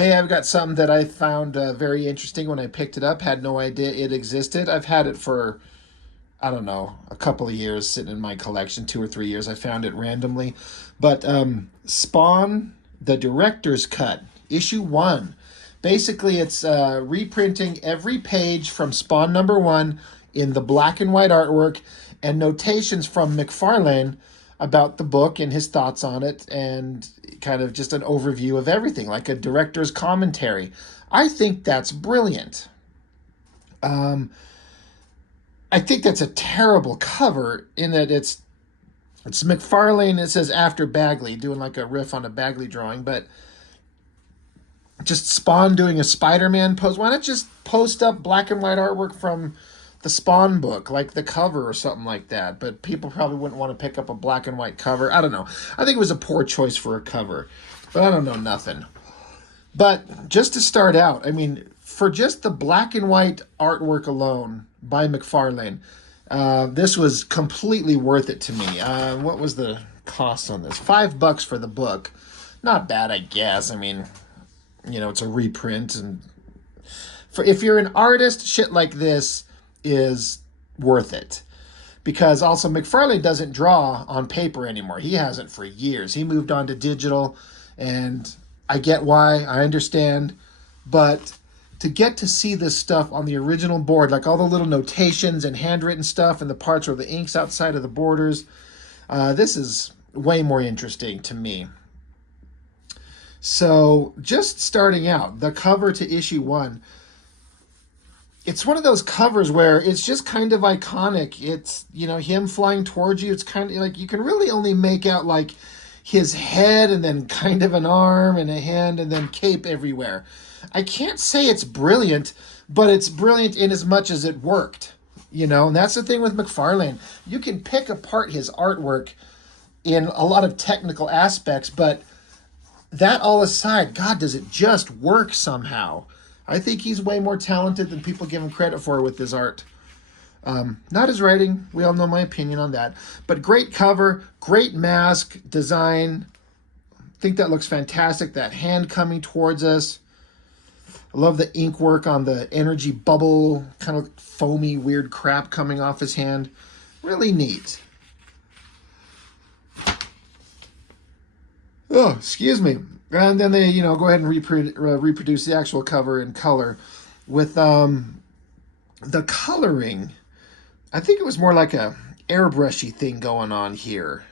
Hey, I've got something that I found very interesting when I picked it up. Had no idea it existed. I've had it for, I don't know, a couple of years sitting in my collection, 2 or 3 years. I found it randomly. But Spawn, the director's cut, issue one. Basically, it's reprinting every page from Spawn number one in the black and white artwork and notations from McFarlane about the book and his thoughts on it and kind of just an overview of everything, like a director's commentary. I think that's brilliant. Um, I think that's a terrible cover in that it's McFarlane. It says after Bagley doing like a riff on a Bagley drawing, but just Spawn doing a Spider-Man pose. Why not just post up black and white artwork from the Spawn book, like the cover or something like that? But people probably wouldn't want to pick up a black and white cover. I don't know. I think it was a poor choice for a cover, but I don't know nothing. But just to start out, I mean, for just the black and white artwork alone by McFarlane, this was completely worth it to me. What was the cost on this? $5 for the book. Not bad, I guess. I mean, it's a reprint, and for if you're an artist, shit like this is worth it. Because also McFarlane doesn't draw on paper anymore. He hasn't for years. He moved on to digital, and I get why. I understand. But to get to see this stuff on the original board, like all the little notations and handwritten stuff and the parts where the ink's outside of the borders, this is way more interesting to me. So just starting out, the cover to issue one, it's one of those covers where it's just kind of iconic. It's, him flying towards you. It's kind of like you can really only make out like his head and then kind of an arm and a hand and then cape everywhere. I can't say it's brilliant, but it's brilliant in as much as it worked, and that's the thing with McFarlane. You can pick apart his artwork in a lot of technical aspects, but that all aside, God, does it just work somehow? I think he's way more talented than people give him credit for with his art. Not his writing. We all know my opinion on that. But great cover, great mask design. I think that looks fantastic. That hand coming towards us. I love the ink work on the energy bubble, kind of foamy, weird crap coming off his hand. Really neat. Oh, excuse me. And then they, go ahead and reproduce the actual cover in color. With the coloring, I think it was more like a airbrushy thing going on here.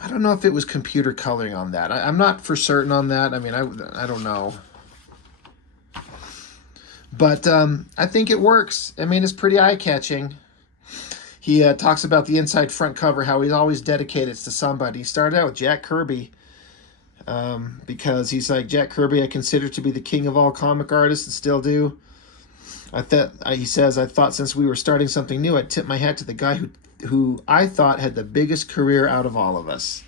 I don't know if it was computer coloring on that. I'm not for certain on that. I mean, I don't know. But I think it works. I mean, it's pretty eye-catching. He talks about the inside front cover, how he's always dedicated to somebody. He started out with Jack Kirby because he's like, Jack Kirby I consider to be the king of all comic artists and still do. He says, I thought since we were starting something new, I'd tip my hat to the guy who I thought had the biggest career out of all of us.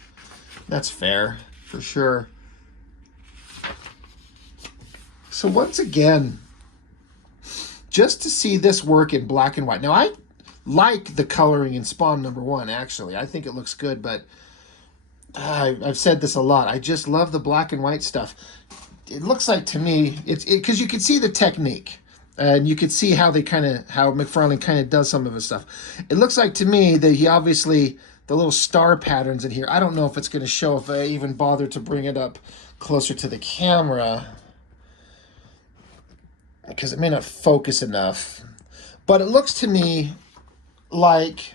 That's fair, for sure. So once again, just to see this work in black and white. Now, I like the coloring in Spawn number one, actually. I think it looks good, but I've said this a lot. I just love the black and white stuff. It looks like to me, because you can see the technique, and you can see how McFarlane kind of does some of his stuff. It looks like to me that he obviously, the little star patterns in here, I don't know if it's going to show if I even bother to bring it up closer to the camera, because it may not focus enough. But it looks to me like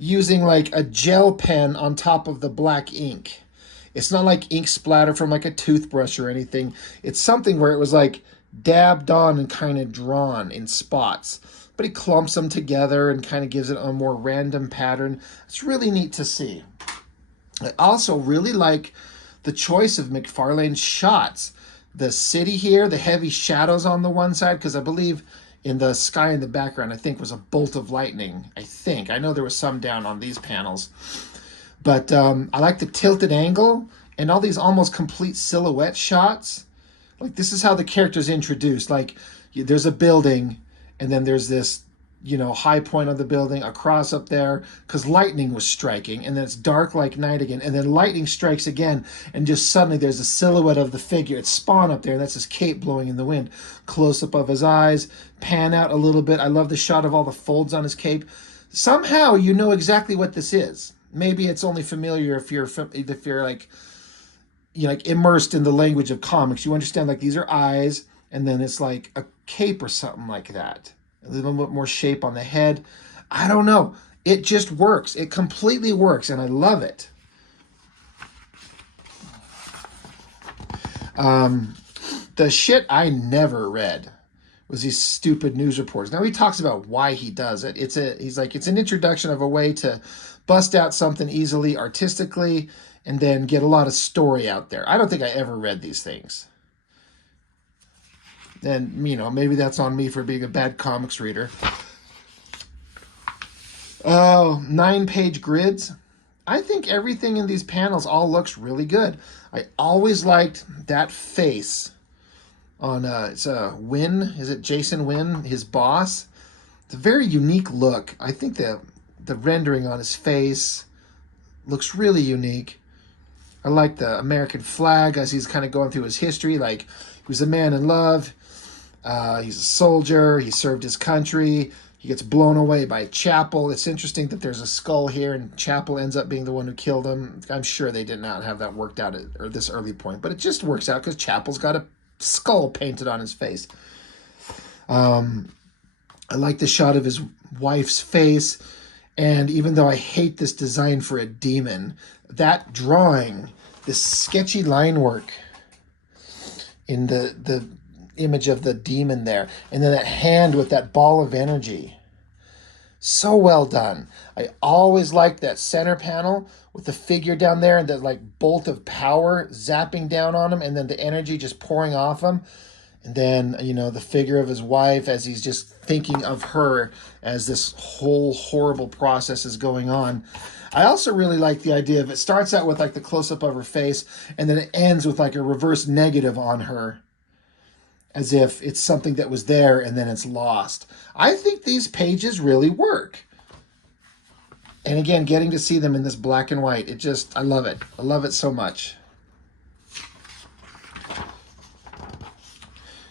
using like a gel pen on top of the black ink. It's not like ink splatter from like a toothbrush or anything. It's something where it was like dabbed on and kind of drawn in spots. But he clumps them together and kind of gives it a more random pattern. It's really neat to see. I also really like the choice of McFarlane's shots. The city here, the heavy shadows on the one side, because I believe in the sky in the background, I think was a bolt of lightning. I know there was some down on these panels. But I like the tilted angle and all these almost complete silhouette shots. Like, this is how the character's introduced. Like, there's a building, and then there's this high point of the building, a cross up there, because lightning was striking, and then it's dark like night again, and then lightning strikes again, and just suddenly there's a silhouette of the figure. It's Spawn up there, and that's his cape blowing in the wind. Close up of his eyes, pan out a little bit. I love the shot of all the folds on his cape. Somehow you know exactly what this is. Maybe it's only familiar if you're like immersed in the language of comics. You understand like these are eyes, and then it's like a cape or something like that. A little bit more shape on the head. I don't know. It just works. It completely works, and I love it. The shit I never read was these stupid news reports. Now he talks about why he does it. He's like, it's an introduction of a way to bust out something easily, artistically, and then get a lot of story out there. I don't think I ever read these things. And, maybe that's on me for being a bad comics reader. Oh, 9-page grids. I think everything in these panels all looks really good. I always liked that face on, it's Wynn. Is it Jason Wynn, his boss? It's a very unique look. I think the rendering on his face looks really unique. I like the American flag as he's kind of going through his history. Like, he was a man in love. He's a soldier. He served his country. He gets blown away by Chapel. It's interesting that there's a skull here, and Chapel ends up being the one who killed him. I'm sure they did not have that worked out at this early point, but it just works out because Chapel's got a skull painted on his face. I like the shot of his wife's face, and even though I hate this design for a demon, that drawing, this sketchy line work in the image of the demon there, and then that hand with that ball of energy, so well done. I always liked that center panel with the figure down there and that like bolt of power zapping down on him, and then the energy just pouring off him, and then the figure of his wife as he's just thinking of her as this whole horrible process is going on. I also really like the idea of it starts out with like the close-up of her face, and then it ends with like a reverse negative on her, as if it's something that was there and then it's lost. I think these pages really work. And again, getting to see them in this black and white, I love it. I love it so much.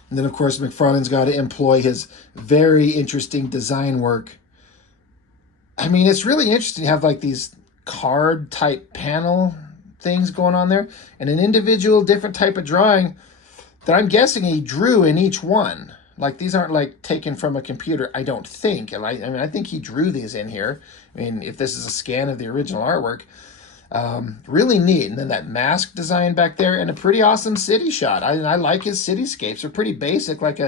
And then, of course, McFarlane's got to employ his very interesting design work. I mean, it's really interesting to have like these card-type panel things going on there, and an individual different type of drawing that I'm guessing he drew in each one. Like, these aren't like taken from a computer, I don't think. And I think he drew these in here. I mean, if this is a scan of the original artwork, really neat. And then that mask design back there, and a pretty awesome city shot. I like his cityscapes. They're pretty basic, like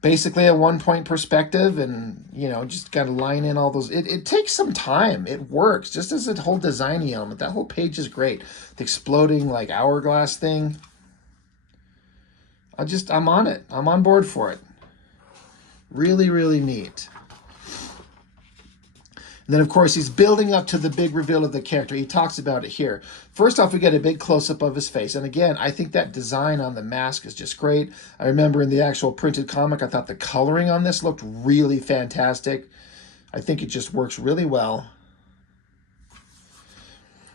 basically a one-point perspective, and just got to line in all those. It takes some time. It works just as a whole designy element. That whole page is great. The exploding like hourglass thing. I'm on it. I'm on board for it. Really, really neat. And then, of course, he's building up to the big reveal of the character. He talks about it here. First off, we get a big close-up of his face. And again, I think that design on the mask is just great. I remember in the actual printed comic, I thought the coloring on this looked really fantastic. I think it just works really well.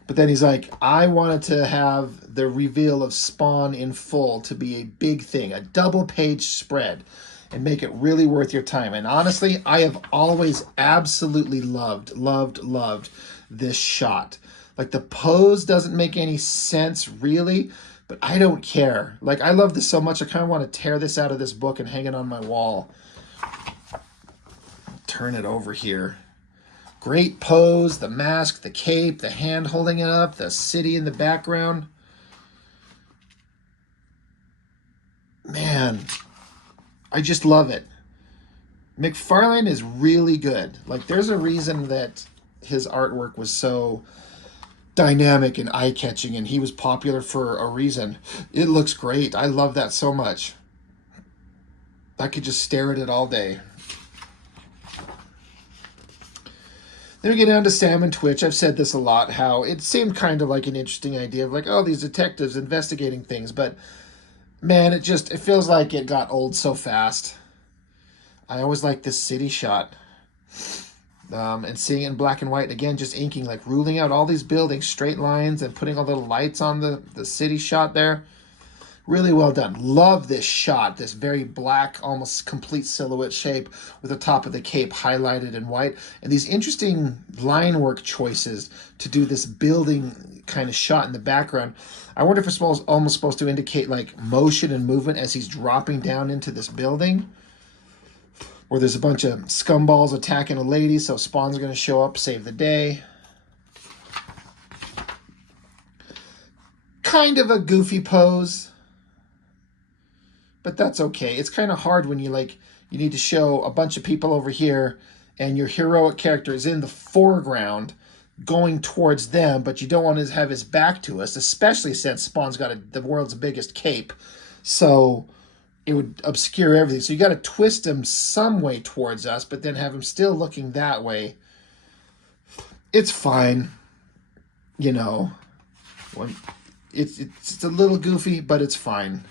But then he's like, I wanted to have the reveal of Spawn in full to be a big thing, a double-page spread, and make it really worth your time. And honestly, I have always absolutely loved this shot. Like, the pose doesn't make any sense, really, but I don't care. Like, I love this so much, I kind of want to tear this out of this book and hang it on my wall. Turn it over here. Great pose, the mask, the cape, the hand holding it up, the city in the background. Man, I just love it. McFarlane is really good. Like, there's a reason that his artwork was so dynamic and eye-catching, and he was popular for a reason. It looks great. I love that so much. I could just stare at it all day. Then we get down to Sam and Twitch. I've said this a lot, how it seemed kind of like an interesting idea of like, oh, these detectives investigating things. But, man, it feels like it got old so fast. I always like this city shot. And seeing it in black and white, again, just inking, like ruling out all these buildings, straight lines, and putting all the little lights on the city shot there. Really well done. Love this shot, this very black, almost complete silhouette shape with the top of the cape highlighted in white. And these interesting line work choices to do this building kind of shot in the background. I wonder if it's almost supposed to indicate like motion and movement as he's dropping down into this building. Or there's a bunch of scumballs attacking a lady, so Spawn's going to show up, save the day. Kind of a goofy pose. But that's okay. It's kind of hard when you need to show a bunch of people over here and your heroic character is in the foreground going towards them, but you don't want to have his back to us, especially since Spawn's got the world's biggest cape. So it would obscure everything. So you got to twist him some way towards us, but then have him still looking that way. It's fine. You know, it's a little goofy, but it's fine.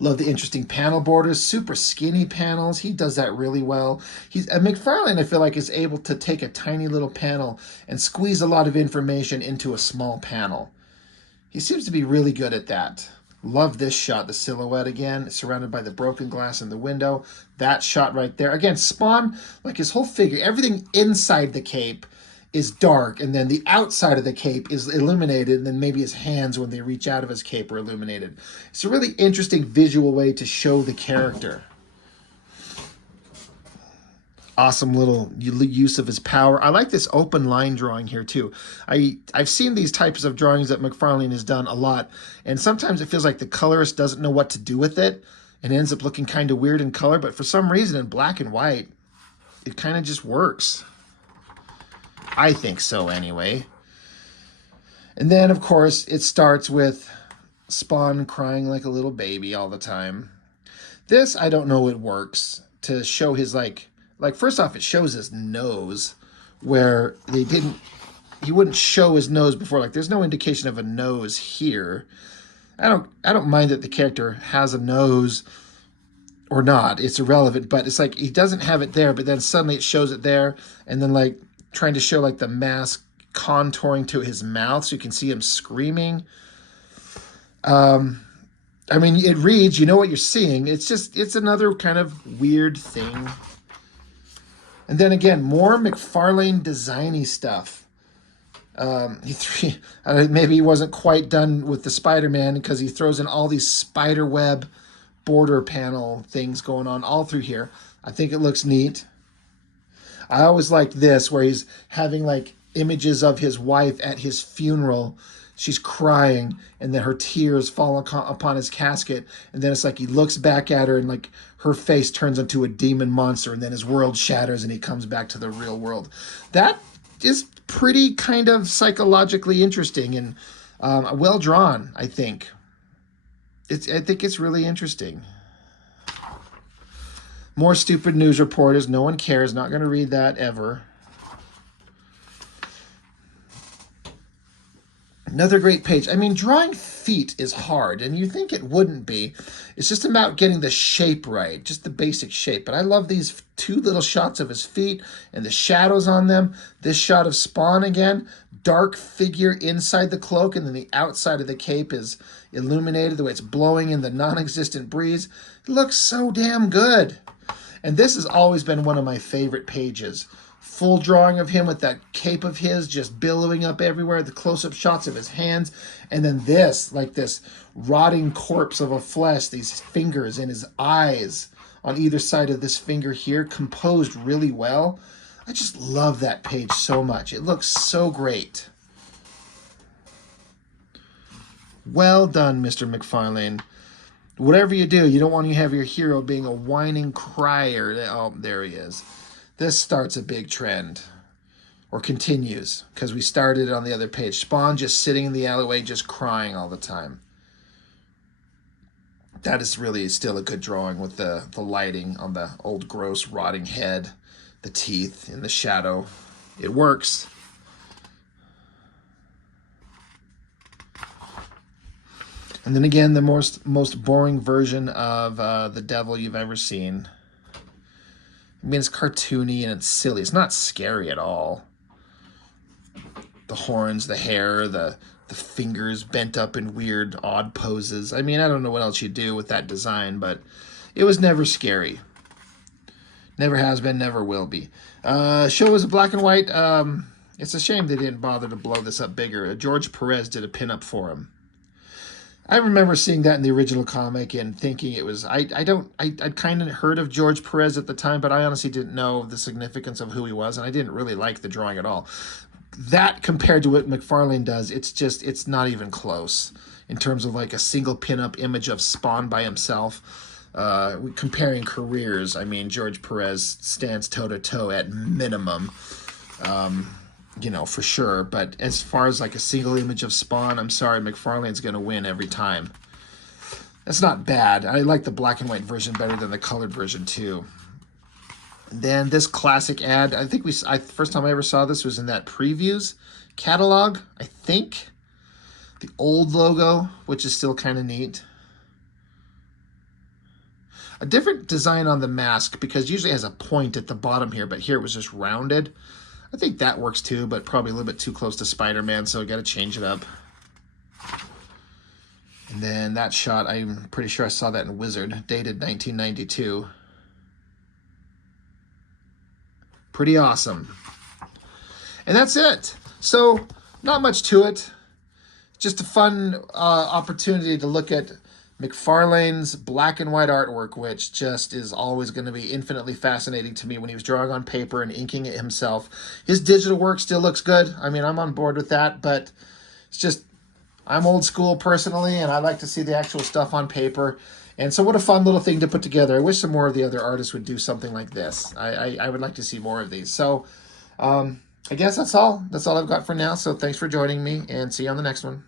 Love the interesting panel borders, super skinny panels. He does that really well. McFarlane, I feel like, is able to take a tiny little panel and squeeze a lot of information into a small panel. He seems to be really good at that. Love this shot, the silhouette again, surrounded by the broken glass in the window. That shot right there. Again, Spawn, like his whole figure, everything inside the cape is dark, and then the outside of the cape is illuminated, and then maybe his hands when they reach out of his cape are illuminated. It's a really interesting visual way to show the character. Awesome little use of his power. I like this open line drawing here too. I've seen these types of drawings that McFarlane has done a lot, and sometimes it feels like the colorist doesn't know what to do with it, and it ends up looking kind of weird in color, but for some reason in black and white, it kind of just works. I think so anyway. And then, of course, it starts with Spawn crying like a little baby all the time. This, I don't know, it works to show his, like first off, it shows his nose where he wouldn't show his nose before. Like, there's no indication of a nose here. I don't mind that the character has a nose or not. It's irrelevant, but it's like he doesn't have it there, but then suddenly it shows it there, and then, like, trying to show like the mask contouring to his mouth so you can see him screaming. I mean, it reads, you know what you're seeing. It's another kind of weird thing. And then again, more McFarlane designy stuff. Maybe he wasn't quite done with the Spider-Man because he throws in all these spider web border panel things going on all through here. I think it looks neat. I always like this where he's having like images of his wife at his funeral. She's crying and then her tears fall upon his casket. And then it's like he looks back at her and like her face turns into a demon monster and then his world shatters and he comes back to the real world. That is pretty kind of psychologically interesting and well drawn, I think. I think it's really interesting. More stupid news reporters. No one cares. Not going to read that ever. Another great page. I mean, drawing feet is hard, and you think it wouldn't be. It's just about getting the shape right, just the basic shape. But I love these two little shots of his feet and the shadows on them. This shot of Spawn again. Dark figure inside the cloak, and then the outside of the cape is illuminated the way it's blowing in the non-existent breeze. It looks so damn good. And this has always been one of my favorite pages. Full drawing of him with that cape of his just billowing up everywhere, the close-up shots of his hands, and then this, like this rotting corpse of a flesh, these fingers and his eyes on either side of this finger here, composed really well. I just love that page so much. It looks so great. Well done, Mr. McFarlane. Whatever you do, you don't want to have your hero being a whining crier. Oh, there he is. This starts a big trend. Or continues, because we started on the other page. Spawn just sitting in the alleyway, just crying all the time. That is really still a good drawing with the lighting on the old gross rotting head, the teeth in the shadow. It works. And then again, the most boring version of the devil you've ever seen. I mean, it's cartoony and it's silly. It's not scary at all. The horns, the hair, the fingers bent up in weird, odd poses. I mean, I don't know what else you do with that design, but it was never scary. Never has been, never will be. Show was a black and white. It's a shame they didn't bother to blow this up bigger. George Perez did a pinup for him. I remember seeing that in the original comic and thinking it was, I'd kind of heard of George Perez at the time, but I honestly didn't know the significance of who he was, and I didn't really like the drawing at all. That compared to what McFarlane does, it's not even close in terms of like a single pinup image of Spawn by himself. Comparing careers, I mean, George Perez stands toe-to-toe at minimum. For sure. But as far as like a single image of Spawn, I'm sorry, McFarlane's going to win every time. That's not bad. I like the black and white version better than the colored version too. And then this classic ad, I think first time I ever saw this was in that previews catalog, I think. The old logo, which is still kind of neat. A different design on the mask because usually it has a point at the bottom here, but here it was just rounded. I think that works too, but probably a little bit too close to Spider-Man, so I got to change it up. And then that shot, I'm pretty sure I saw that in Wizard, dated 1992. Pretty awesome. And that's it. So, not much to it. Just a fun opportunity to look at McFarlane's black and white artwork, which just is always going to be infinitely fascinating to me when he was drawing on paper and inking it himself. His digital work still looks good. I mean, I'm on board with that, but it's just, I'm old school personally, and I like to see the actual stuff on paper. And so what a fun little thing to put together. I wish some more of the other artists would do something like this. I would like to see more of these. So I guess that's all. That's all I've got for now. So thanks for joining me, and see you on the next one.